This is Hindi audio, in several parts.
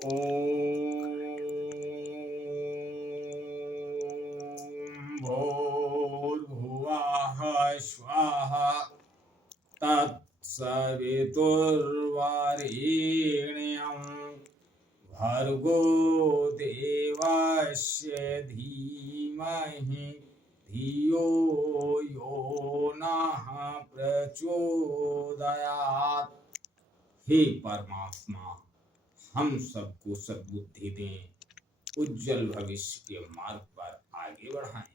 ॐ भूर्भुवः स्वः तत्सवितुर्वरेण्यं भर्गो देवस्य धीमहि धियो यो नः प्रचोदयात्। हे परमात्मा, हम सबको सद्बुद्धि दें, उज्जवल भविष्य के मार्ग पर आगे बढ़ाएं।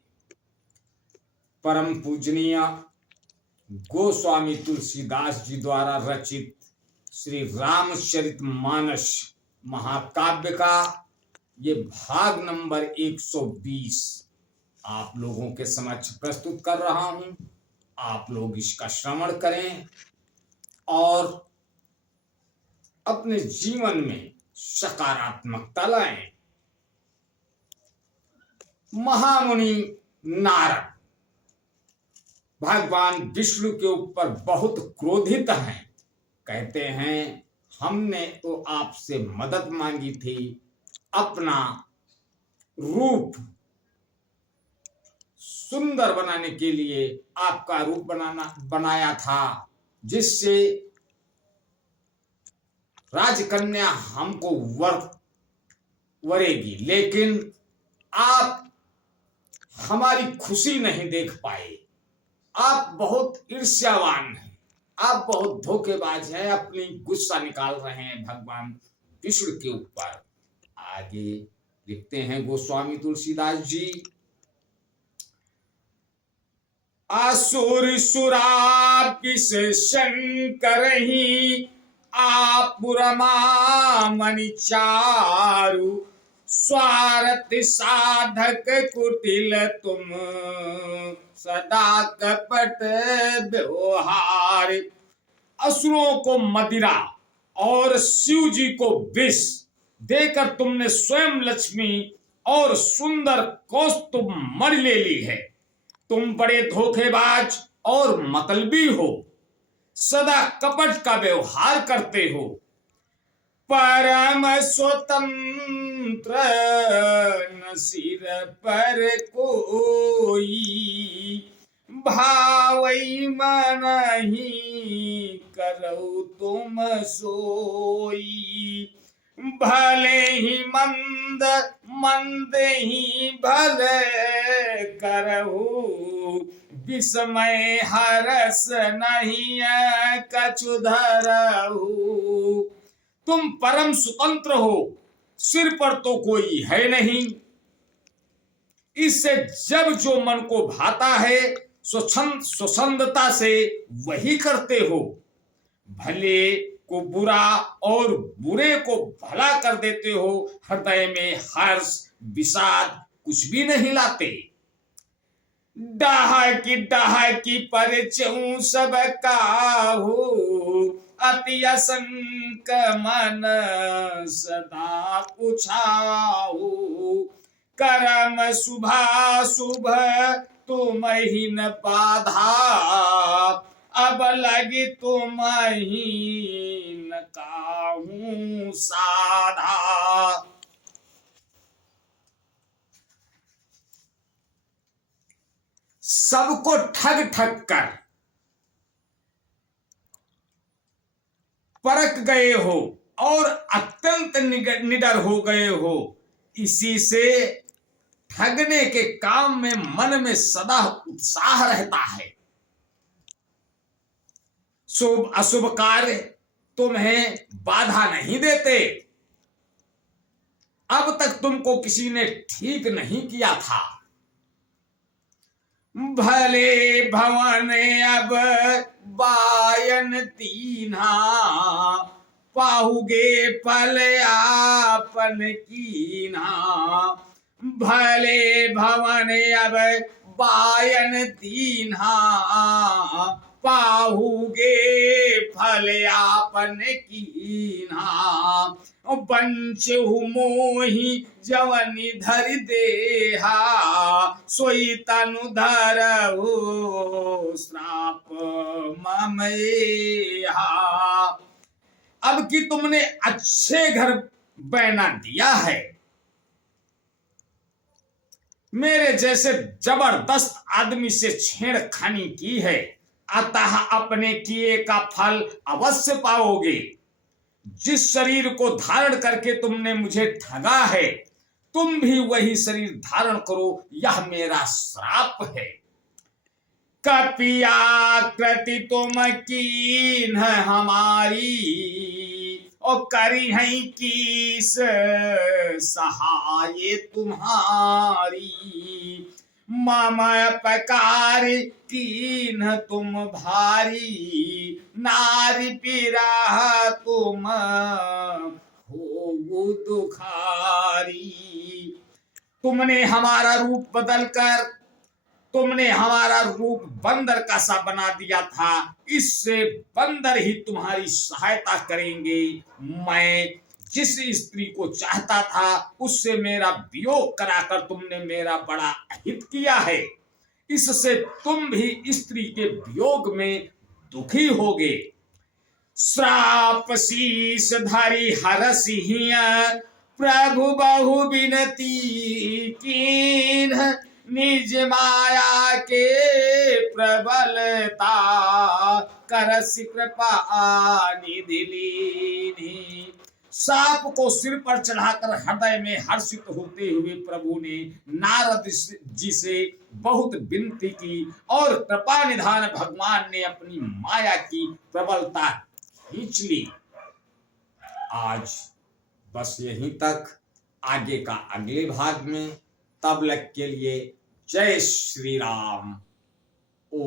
परम पूजनीय गोस्वामी तुलसीदास जी द्वारा रचित श्री रामचरितमानस महाकाव्य का ये भाग नंबर 120 आप लोगों के समक्ष प्रस्तुत कर रहा हूं। आप लोग इसका श्रवण करें और अपने जीवन में सकारात्मकता लाएं। महामुनि नारद भगवान विष्णु के ऊपर बहुत क्रोधित हैं। कहते हैं, हमने तो आपसे मदद मांगी थी, अपना रूप सुंदर बनाने के लिए आपका रूप बनाया था, जिससे राजकन्या हमको वरेगी, लेकिन आप हमारी खुशी नहीं देख पाए। आप बहुत ईर्ष्यावान हैं, आप बहुत धोखेबाज हैं, अपनी गुस्सा निकाल रहे हैं भगवान विष्णु के ऊपर। आगे लिखते हैं गोस्वामी तुलसीदास जी, असुर सुरापिस शंकर ही आपुरमा मणि चारु, स्वार्थ साधक कुटिल तुम सदा कपट व्यवहार। असुरों को मदिरा और शिव जी को विष देकर तुमने स्वयं लक्ष्मी और सुंदर कौस्तुभ मणि ले ली है। तुम बड़े धोखेबाज और मतलबी हो, सदा कपट का व्यवहार करते हो। परम स्वतंत्र न सिर पर कोई, भावई मनहि करो तुम सोई। भले ही मंद मंद ही भले करहु, विस्मय हरस नहीं कछु धरहु। तुम परम स्वतंत्र हो, सिर पर तो कोई है नहीं, इससे जब जो मन को भाता है स्वच्छंदता से वही करते हो। भले को बुरा और बुरे को भला कर देते हो, हृदय में हर्ष विषाद कुछ भी नहीं लाते। डाह की परिचय सब काहू, अति असंक मन सदा पुछाऊ। कर्म शुभाशुभ तुम ही न बाधा, अब लगी तुम ही न काहू साधा। सबको ठग ठग कर परख गए हो और अत्यंत निडर हो गए हो। इसी से ठगने के काम में मन में सदा उत्साह रहता है। शुभ अशुभ कार्य तुम्हें बाधा नहीं देते। अब तक तुमको किसी ने ठीक नहीं किया था। भले भवन अब बायन तीन्हा, पाहुगे फल आपन कीन्हा। भले भवन अब बायन तीन्हा, पाहुगे फल आपन कीन्हा। बंचहु मोहि जवनि धरि देहा, सोई तनु धरहु श्राप ममएहा। अब कि तुमने अच्छे घर बयाना दिया है। मेरे जैसे जबरदस्त आदमी से छेड़खानी की है, अतः अपने किए का फल अवश्य पाओगे। जिस शरीर को धारण करके तुमने मुझे ठगा है, तुम भी वही शरीर धारण करो, यह मेरा श्राप है। कपियाकृति तुम कीन हमारी, और करी है किस सहाय तुम्हारी। मम पकार कीन तुम भारी, नारी पीरा तुम हो दुखारी। तुमने हमारा रूप बदलकर, तुमने हमारा रूप बंदर का सा बना दिया था, इससे बंदर ही तुम्हारी सहायता करेंगे। मैं जिस स्त्री को चाहता था उससे मेरा वियोग कराकर तुमने मेरा बड़ा अहित किया है, इससे तुम भी स्त्री के वियोग में दुखी होगे। श्राप शीस धरि हरसिहिया, प्रभु बहु विनती कीन। निज माया के प्रबलता, करसि कृपा निधि लीनी। सांप को सिर पर चढ़ाकर हृदय में हर्षित होते हुए प्रभु ने नारद जी से बहुत विनती की, और कृपा निधान भगवान ने अपनी माया की प्रबलता खींच ली। आज बस यहीं तक, आगे का अगले भाग में। तब तक के लिए जय श्री राम। ओ